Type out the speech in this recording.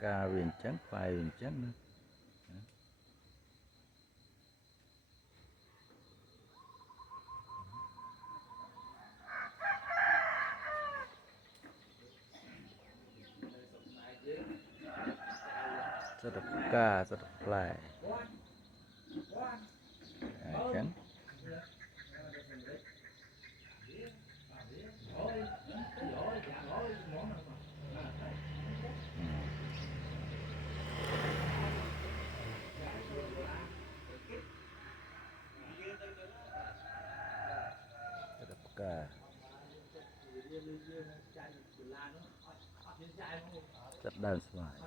ca viền trắng phai viền trắng nữa. Rất là ca rất là phai trắng. Cả rất đơn giản.